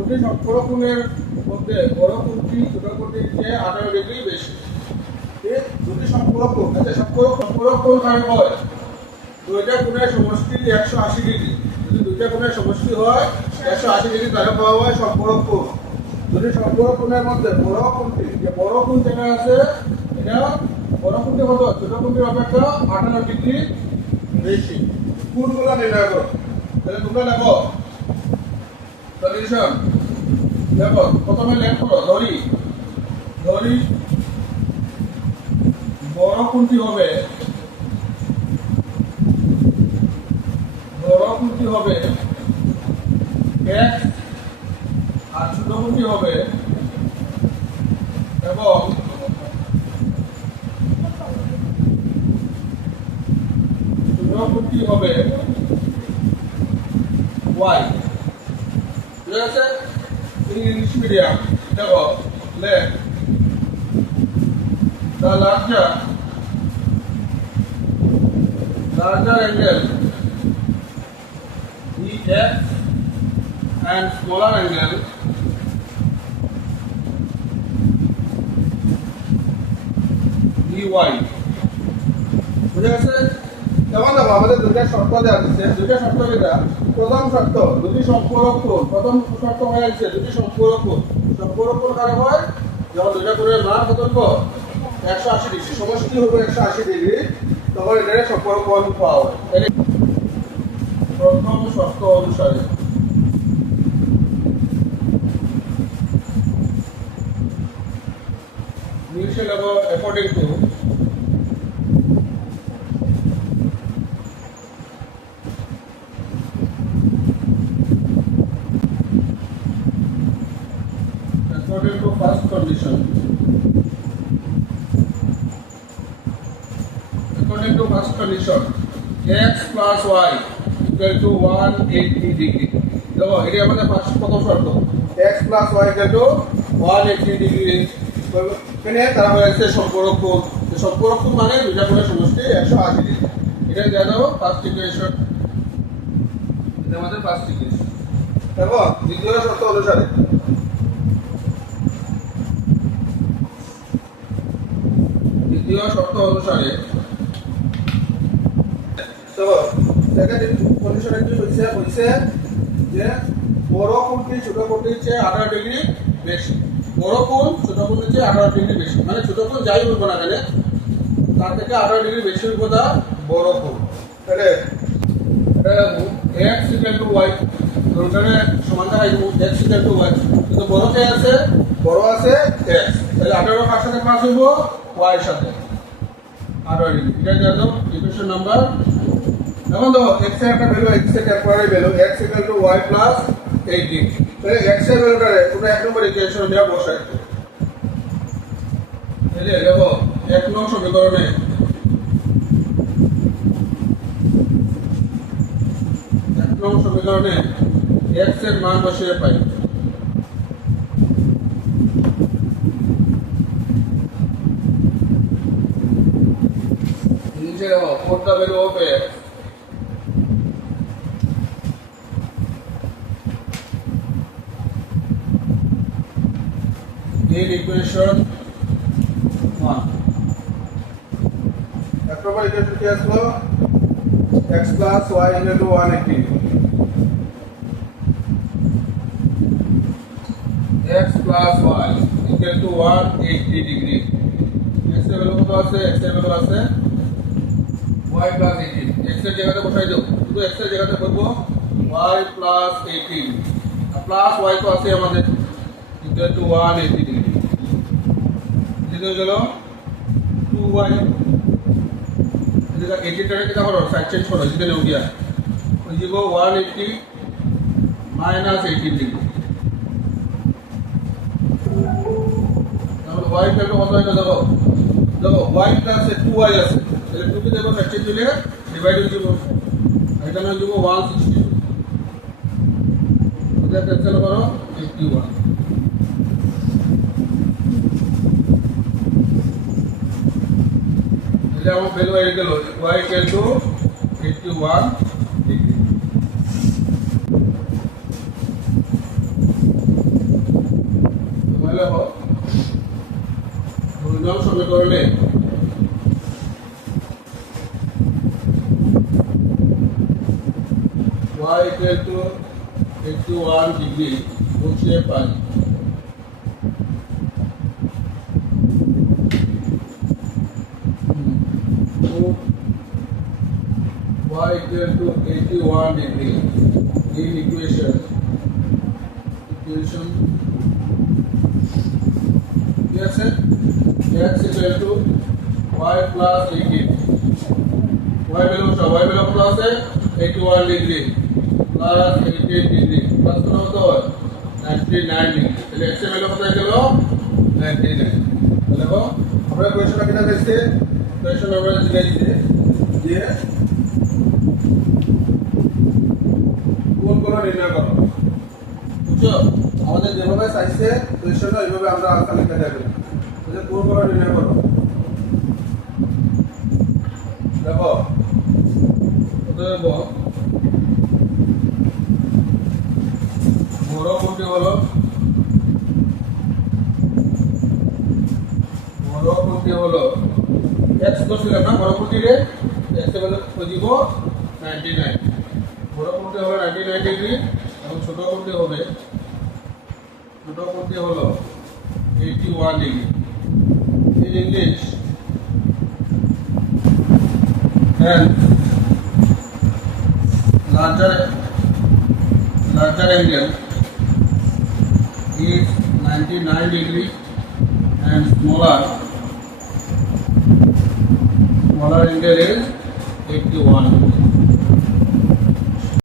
দুটি সম্পূরকোণের মধ্যে বড় কোণটি ছোট কোণটির চেয়ে 18 ডিগ্রি বেশি। ঠিক দুটি সম্পূরকোণ আচ্ছা সম্পূরকোণ কাকে হয়? দুইটা কোণের সমষ্টি 180 ডিগ্রি। যদি দুইটা কোণের সমষ্টি হয় 180 ডিগ্রি তাহলে পাওয়া হয় সম্পূরকোণ। দুটি সম্পূরকোণের মধ্যে বড় কোণটি যে বড় কোণ যেটা আছে এটা বড় কোণটি কত? ছোট কোণটির অপেক্ষা 18 ডিগ্রি বেশি। কোণগুলো নির্ণয় করো। তাহলে তোমরা দেখো সলিউশন দেখো প্রথমে লেখ করো ধরি বড় কোণটি হবে x আর ছোট কোণটি হবে এবং ছোট কোণটি হবে y। ঠিক আছে? ইংলিশ মিডিয়াম দেখো লেখ the larger angle EX and smaller angle EY। বুঝে গেছে? যেমন দেখো আমাদের দুইটা শর্ত দেওয়া আছে, দুইটা শর্ত এটা প্রথম শর্ত দুটি সম্পূরকোণ, প্রথম শর্ত হয়ে গেছে দুটি সম্পূরকোণ কারে হয়? যখন দুইটা কোণের মান কত হবে 180 ডিগ্রি, সমষ্টি হবে 180 ডিগ্রি, তখন এটার সম্পূরকোণ পাওয়া হয়। প্রথম শর্ত অনুসারে ইংলিশে লেখো according to first condition, according to first condition x plus y equal to 180 degree। দেখো এটা আমাদের ফার্স্ট প্রথম শর্ত x plus y equal to 180 degree. এখানে তারা হয়েছে সম্পূরকোণ মানে দুইটা কোণের সমষ্টি 180 ডিগ্রি। এটা দিয়ে দাও ফার্স্ট ইকুয়েশন, এটা আমাদের ফার্স্ট ইকুয়েশন। দেখো দ্বিতীয় শর্ত অনুসারে তো সেকেন্ড কন্ডিশনে কি হইছে যে বড় কোণটি ছোট কোণটির চেয়ে 18 ডিগ্রি বেশি। বড় কোণ ছোট কোণের চেয়ে 18 ডিগ্রি বেশি, মানে ছোট কোণ যাই বলবো না কেন তার থেকে 18 ডিগ্রি বেশি হইব তা বড় কোণ। তাহলে x = y দুটোরে সমান দেখাই x = y, কিন্তু বড় কে আছে? বড় আছে x। তাহলে 18 কার সাথে প্লাস হইব? y এর সাথে 18 ডিগ্রি। এটা দিয়ে দাও ইকুয়েশন নাম্বার। এখন দেখো x এর একটা ভ্যালু x এর টেম্পোরারি ভ্যালু x = y + 18। তাহলে x এর ভ্যালুটারে তোমরা এক নম্বর ইকুয়েশন দিয়ে বসাই। তাহলে দেখো এক নং সমীকরণে x এর মান বসিয়ে পাই নিচে দেখো for the value of x in equation 1। এক নম্বর ইকুয়েশন কি আসলো? x plus y equal to 180, x plus y equal to 180 degree। x এর ভ্যালু কত আছে? x এর ভ্যালু আছে y plus 18। x এর জায়গাতে বসাই দাও, শুধু x এর জায়গাতে করবো y plus 18 আর প্লাস y তো আছে আমাদের equal to 180 degree। এটা হয়ে গেল 2y। এটা 80 টাকে কি করো? সাইড চেঞ্জ করো, যেটা নেও গিয়া ওই যে 180 minus 18 ডিগ্রি। তাহলে y এর কত হয় দেখো y প্লাস 2y আছে, তাহলে 2 কে দেবো সাইড চেঞ্জ দিলে ডিভাইড হয়ে যাবে, এখানে হয়ে যাবে 160। এটা ক্যান্সেল করো 81। এটা আমার ভ্যালু হয়ে গেল y = 81 ডিগ্রি। লেখো 2 নং সমীকরণে y equal to 81 ডিগ্রি বসিয়ে পাই। Y equal to 81 degree in equation yes sir, x equal to y plus 18 y below plus 81 degree plus 18 degree plus কত হয় 99 degree তাহলে x এর ভ্যালু কত হয়ে গেল 99 দেখো আমরা কোশ্চেনটা কিনা দেখছি কোশ্চেন আমরা জিজ্ঞাসা দিতে যে কোন নির্ণয় করো বুঝছো আমাদের যেভাবে চাইছে কোশ্চেনটা এইভাবে আমরা আনসার লিখে দেব যে কোন নির্ণয় করো দেখো অতএব বড় কোনটি হলো x করছিলাম না বড় কোনটি রে x এর ভ্যালু খুঁজিব 99 বড় কোনটি হবে 99 ডিগ্রি এবং ছোট কোনটি হলো 81 degree in English and larger angle is 99 degree and smaller angle is 81 degree.